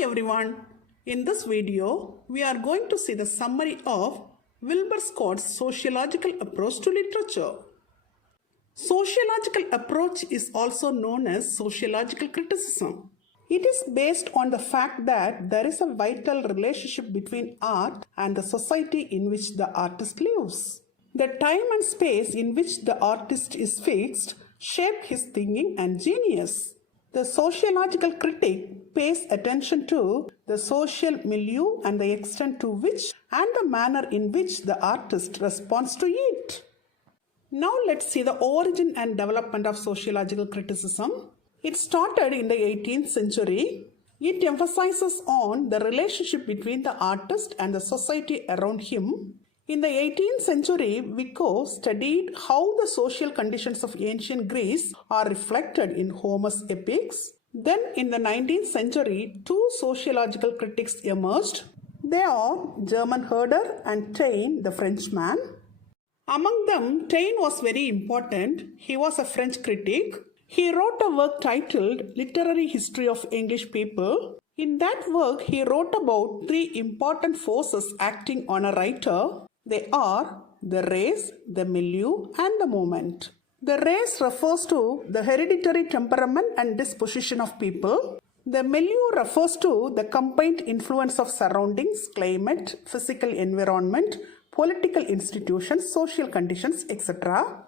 Hi everyone. In this video, we are going to see the summary of Wilbur Scott's sociological approach to literature. Sociological approach is also known as sociological criticism. It is based on the fact that there is a vital relationship between art and the society in which the artist lives. The time and space in which the artist is fixed shape his thinking and genius. The sociological critic pays attention to the social milieu and the extent to which and the manner in which the artist responds to it. Now let's see the origin and development of sociological criticism. It started in the 18th century. It emphasizes on the relationship between the artist and the society around him. In the 18th century, Vico studied how the social conditions of ancient Greece are reflected in Homer's epics. Then in the 19th century, two sociological critics emerged. They are German Herder and Taine, the Frenchman. Among them, Taine was very important. He was a French critic. He wrote a work titled Literary History of English People. In that work, he wrote about three important forces acting on a writer. They are the race, the milieu, and the moment. The race refers to the hereditary temperament and disposition of people. The milieu refers to the combined influence of surroundings, climate, physical environment, political institutions, social conditions, etc.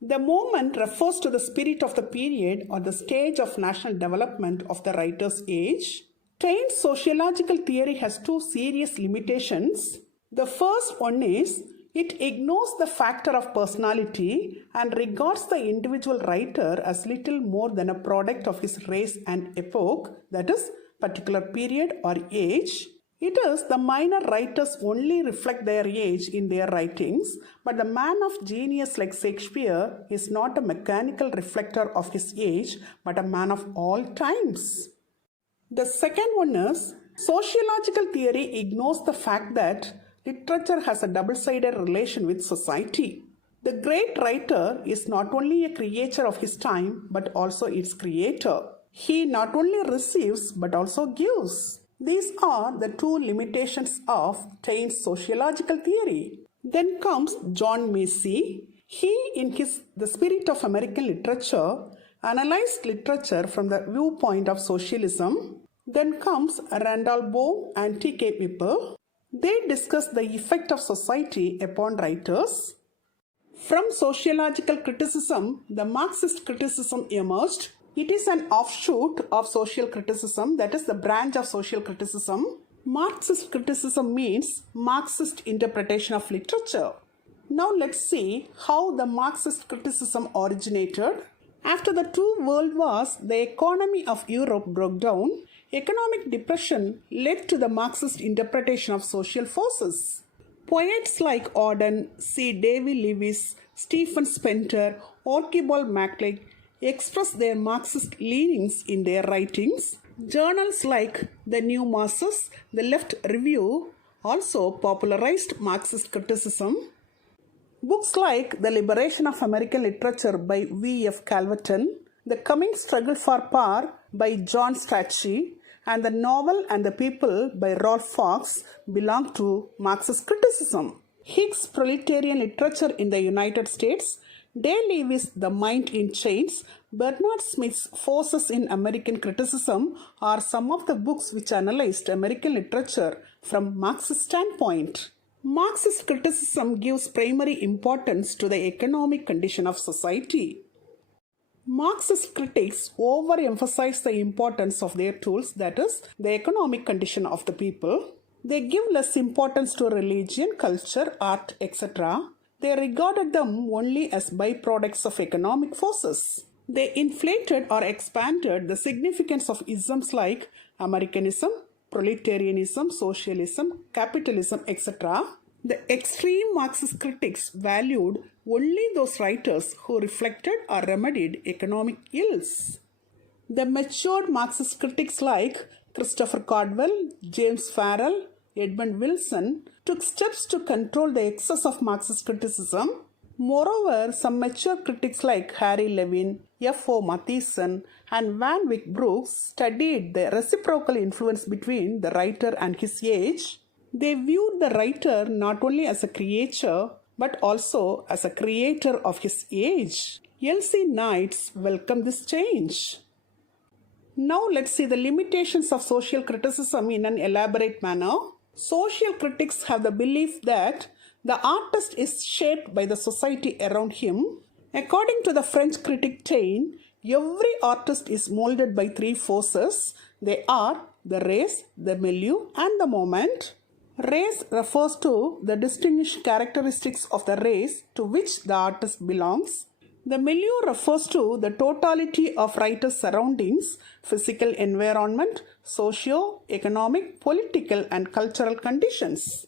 The moment refers to the spirit of the period or the stage of national development of the writer's age. Taine's sociological theory has two serious limitations. The first one is it ignores the factor of personality and regards the individual writer as little more than a product of his race and epoch, that is, particular period or age. It is the minor writers only reflect their age in their writings, but the man of genius like Shakespeare is not a mechanical reflector of his age, but a man of all times. The second one is sociological theory ignores the fact that literature has a double-sided relation with society. The great writer is not only a creature of his time, but also its creator. He not only receives, but also gives. These are the two limitations of Taine's sociological theory. Then comes John Massey. He, in his The Spirit of American Literature, analyzed literature from the viewpoint of socialism. Then comes Randall Bohm and T.K. Wilbur. They discuss the effect of society upon writers. From sociological criticism, the Marxist criticism emerged. It is an offshoot of social criticism, that is the branch of social criticism. Marxist criticism means Marxist interpretation of literature. Now let's see how the Marxist criticism originated. After the two world wars, the economy of Europe broke down. Economic depression led to the Marxist interpretation of social forces. Poets like Auden, C. Davy Lewis, Stephen Spencer, Archibald MacLeish expressed their Marxist leanings in their writings. Journals like The New Marxist, The Left Review also popularized Marxist criticism. Books like The Liberation of American Literature by V.F. Calverton, The Coming Struggle for Power by John Strachey, and The Novel and the People by Rolf Fox belong to Marxist criticism. Hicks' Proletarian Literature in the United States, Day Lewis' The Mind in Chains, Bernard Smith's Forces in American Criticism are some of the books which analyzed American literature from Marxist standpoint. Marxist criticism gives primary importance to the economic condition of society. Marxist critics overemphasize the importance of their tools, that is, the economic condition of the people. They give less importance to religion, culture, art, etc. They regarded them only as byproducts of economic forces. They inflated or expanded the significance of isms like Americanism, proletarianism, socialism, capitalism, etc. The extreme Marxist critics valued only those writers who reflected or remedied economic ills. The matured Marxist critics like Christopher Caldwell, James Farrell, Edmund Wilson took steps to control the excess of Marxist criticism. Moreover, some mature critics like Harry Levin, F.O. Matheson, and Van Wyck Brooks studied the reciprocal influence between the writer and his age. They viewed the writer not only as a creature but also as a creator of his age. L.C. Knights welcomed this change. Now let's see the limitations of social criticism in an elaborate manner. Social critics have the belief that the artist is shaped by the society around him. According to the French critic Taine, every artist is molded by three forces. They are the race, the milieu, and the moment. Race refers to the distinguished characteristics of the race to which the artist belongs. The milieu refers to the totality of writer's surroundings, physical environment, socio-economic, political, and cultural conditions.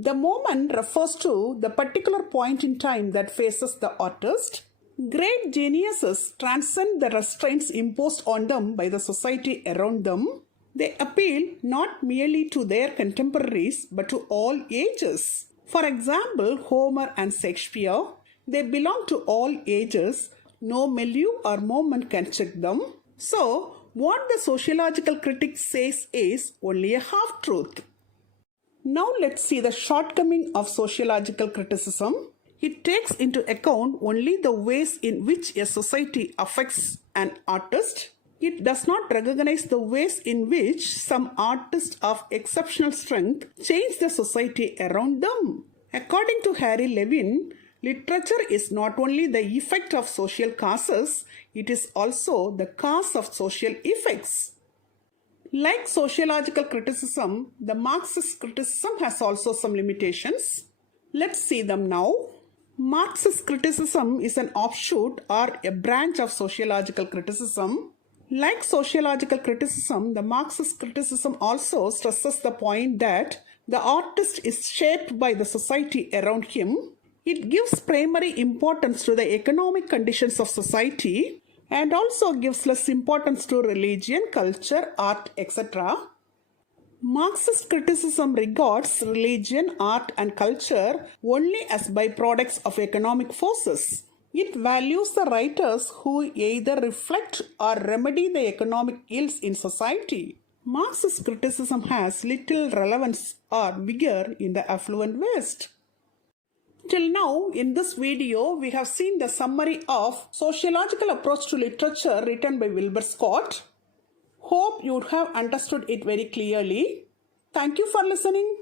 The moment refers to the particular point in time that faces the artist. Great geniuses transcend the restraints imposed on them by the society around them. They appeal not merely to their contemporaries but to all ages. For example, Homer and Shakespeare, they belong to all ages. No milieu or moment can check them. So, what the sociological critic says is only a half-truth. Now let's see the shortcoming of sociological criticism. It takes into account only the ways in which a society affects an artist. It does not recognize the ways in which some artists of exceptional strength change the society around them. According to Harry Levin, literature is not only the effect of social causes, it is also the cause of social effects. Like sociological criticism, the Marxist criticism has also some limitations. Let's see them now. Marxist criticism is an offshoot or a branch of sociological criticism. Like sociological criticism, the Marxist criticism also stresses the point that the artist is shaped by the society around him. It gives primary importance to the economic conditions of society and also gives less importance to religion, culture, art, etc. Marxist criticism regards religion, art, and culture only as byproducts of economic forces. It values the writers who either reflect or remedy the economic ills in society. Marxist criticism has little relevance or vigor in the affluent West. Till now, in this video, we have seen the summary of Sociological Approach to Literature written by Wilbur Scott. Hope you have understood it very clearly. Thank you for listening.